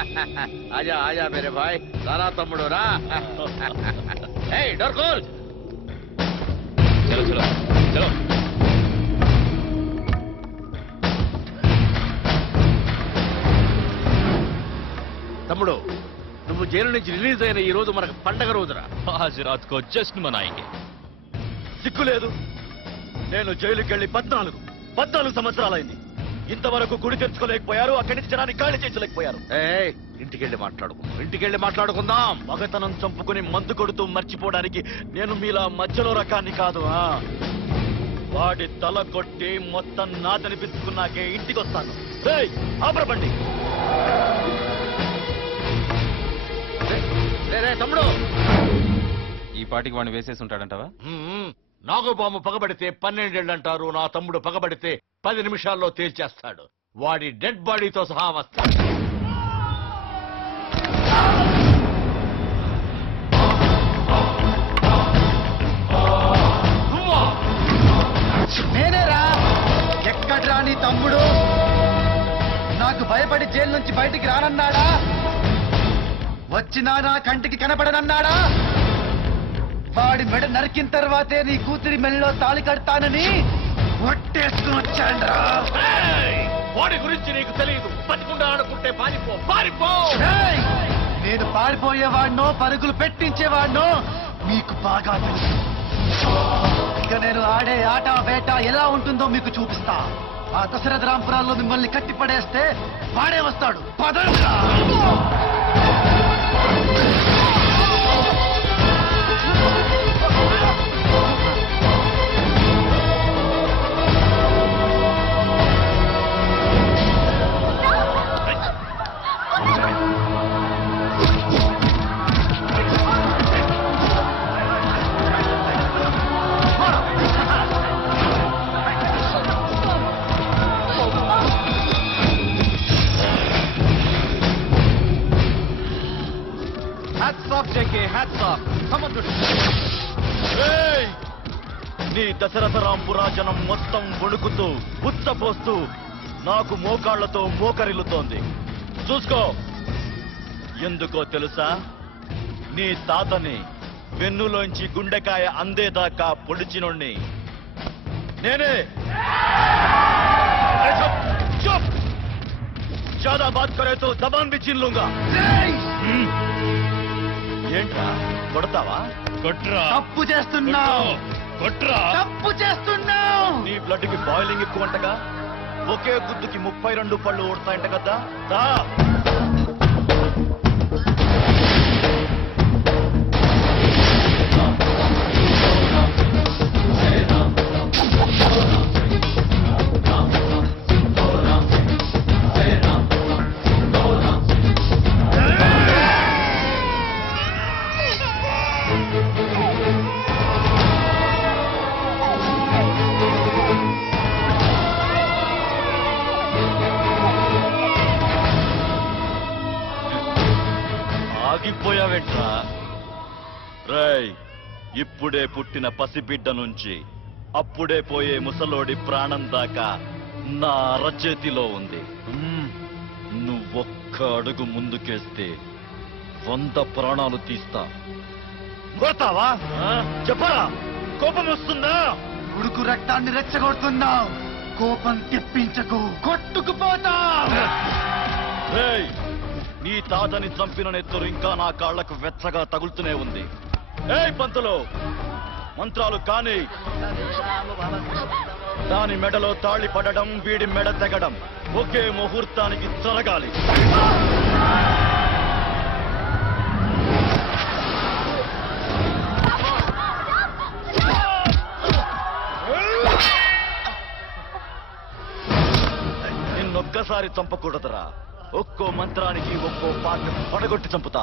आजा आजा मेरे भाई सारा तम्मुడు రా ए डोर खोल चलो चलो चलो తమ్ముడు నువ్వు జైలు నుంచి రిలీజ్ అయిన ఈ రోజు మనకు పండగ రోజురా आज रात को जश्न मनाएंगे సిగ్గు లేదు నేను జైలుకి వెళ్ళి 14 సంవత్సరాలైంది ఇంతవరకు గుడి తెచ్చుకోలేకపోయారు అక్కడి నుంచి జనాన్ని ఖాళీ చేయించలేకపోయారు ఇంటికెళ్ళి మాట్లాడుకుందాం మగతనం చంపుకుని మందు కొడుతూ మర్చిపోవడానికి నేను మీలా మధ్యలో రకాన్ని కాదు వాడి తల కొట్టి మొత్తం నాదనిపించుకున్నాకే ఇంటికి వస్తాను ఆపరబండి తమ్ముడు ఈ పాటికి వాడిని వేసేసి ఉంటాడంటావా నాగుబాము పగబడితే 12 ఏళ్ళు అంటారు నా తమ్ముడు పగబడితే 10 నిమిషాల్లో తేల్చేస్తాడు వాడి డెడ్ బాడీతో సహా వస్తాడు నేనేరా ఎక్కడ్రా నీ తమ్ముడు నాకు భయపడి జైలు నుంచి బయటికి రానన్నాడా వచ్చినా నా కంటికి కనపడనన్నాడా వాడి మెడ నరికిన తర్వాతే నీ కూతురి మెడలో తాళి కడతానని ఒట్టేసుకుని వచ్చాడ్రా వాడి గురించి నీకు తెలియదు బతికుండా ఆడుకుంటే పారిపో నేను పారిపోయేవాడినో పరుగులు పెట్టించేవాడినో మీకు బాగా తెలుసు ఇక నేను ఆడే ఆట వేట ఎలా ఉంటుందో మీకు చూపిస్తా ఆ దశరథ రాంపురాల్లో మిమ్మల్ని కట్టి పడేస్తే వాడే వస్తాడు పదంగా నీ దశరథ రాంపురాజనం మొత్తం వణుకుతూ ఉచ్చపోస్తూ నాకు మోకాళ్లతో మోకరిల్లుతోంది చూసుకో ఎందుకో తెలుసా నీ తాతని వెన్నులోంచి గుండెకాయ అందేదాకా పొడిచినోణ్ణి నేనే ज्यादा बात करे तो जबान भी छीन लूंगा ఏంట్రా కొడతావా కొట్రా తప్పు చేస్తున్నావు కొట్రా తప్పు చేస్తున్నావు నీ బ్లడ్ కి బాయిలింగ్ ఎక్కువ అంటగా ఒకే గుద్దుకి 32 పళ్ళు ఓడతాయంట కదా దా ఆగిపోయావేంట్రా రేయ్ ఇప్పుడే పుట్టిన పసిబిడ్డ నుంచి అప్పుడే పోయే ముసలోడి ప్రాణం దాకా నా అరచేతిలో ఉంది నువ్వొక్క అడుగు ముందుకేస్తే 100 ప్రాణాలు తీస్తా పోతావా చెప్పరా కోపం వస్తుందా ఉడుకు రక్తాన్ని రెచ్చగొడుతున్నావు కోపం తెప్పించకు కొట్టుకుపోతా రేయ్ నీ తాతని చంపిన నెత్తురు ఇంకా నా కాళ్లకు వెచ్చగా తగులుతూనే ఉంది ఏయ్ పంతులు మంత్రాలు కాని దాని మెడలో తాళి పడడం వీడి మెడ తెగడం ఒకే ముహూర్తానికి జరగాలి నిన్నొక్కసారి చంపకూడదురా ఒక్కో మంత్రానికి ఒక్కో పాట పడగొట్టి చంపుతా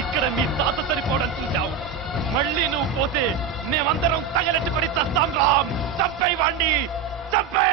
ఇక్కడ మీ తాత సరిపోవడం చూశావు. మళ్ళీ నువ్వు పోతే మేమందరం తగలెట్టుకొని చస్తాం. రామ్, చంపై వాణ్ణి, చంపై!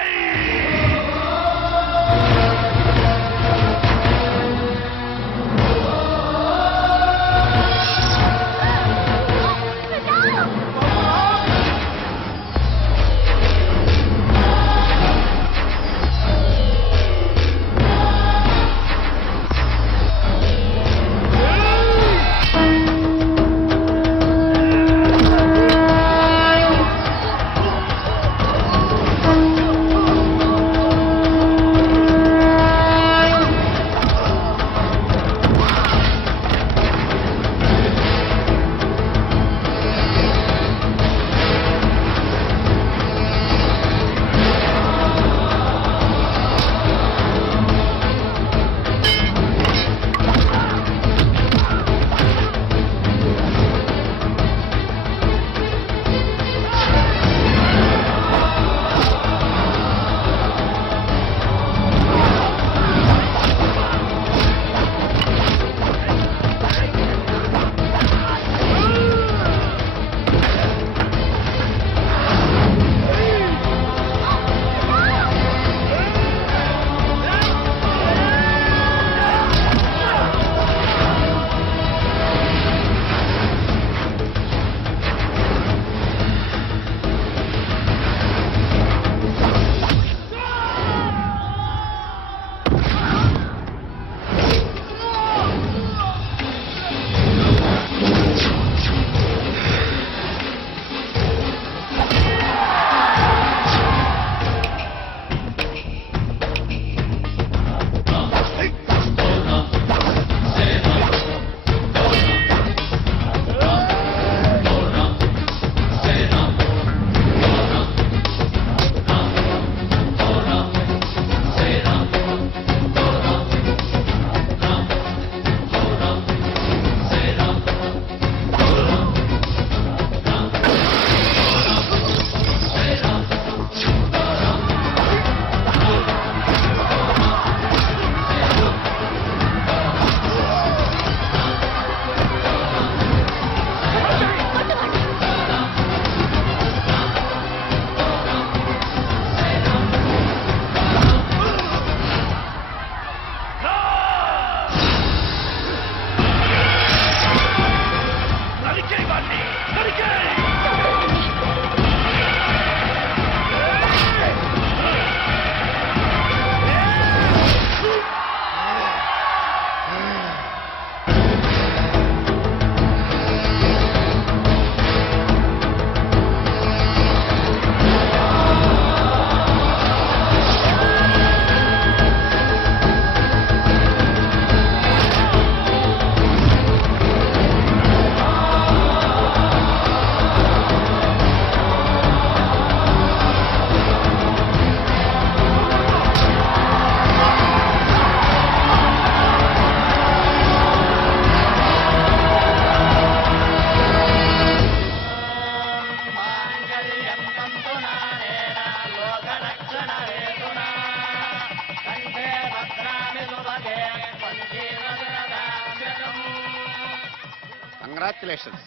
Congratulations.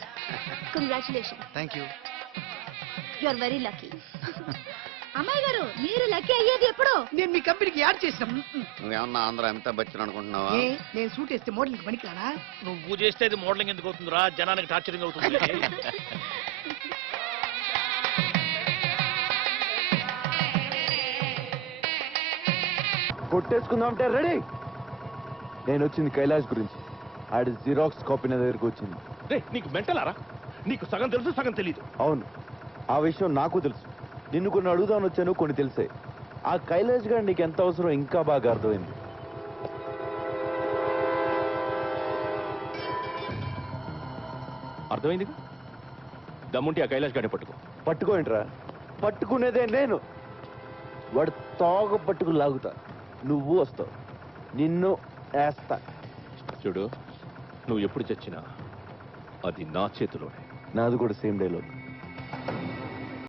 Congratulation. Thank you. You are very lucky. అమ్మాయి గారు మీరు లక్కీ అయ్యేది ఎప్పుడు? నేను మీ కంపెనీకి యాడ్ చేసిన. నువ్వేమన్నా ఆంధ్ర అమితాబ్ బచ్చన్ అనుకుంటున్నావా? నేను సూట్ వేస్తే మోడలింగ్ పనికిరానా? నువ్వు చేస్తే మోడలింగ్ ఎందుకు అవుతుందిరా? జనానికి టార్చరింగ్ అవుతుంది. కొట్టేసుకుందాం అంటే రెడీ. నేను వచ్చింది కైలాష్ గురించి. ఆడి జిరాక్స్ కాపీ నా దగ్గరికి వచ్చింది. నీకు మెంటలారా? నీకు సగం తెలుసు, సగం తెలీదు. అవును, ఆ విషయం నాకు తెలుసు. నిన్ను కొన్ని అడుగుదామని వచ్చాను, కొన్ని తెలిసే. ఆ కైలాష్ గారు నీకు ఎంత అవసరం ఇంకా బాగా అర్థమైంది. అర్థమైంది. దమ్ముంటే ఆ కైలాష్ గారిని పట్టుకో. పట్టుకోండిరా. పట్టుకునేదే నేను. వాడు తోక పట్టుకు లాగుతా, నువ్వు వస్తావు, నిన్ను వేస్తా. చూడు, నువ్వు ఎప్పుడు చచ్చినా అది నా చేతిలోనే. నాది కూడా సేమ్ డైలాగ్.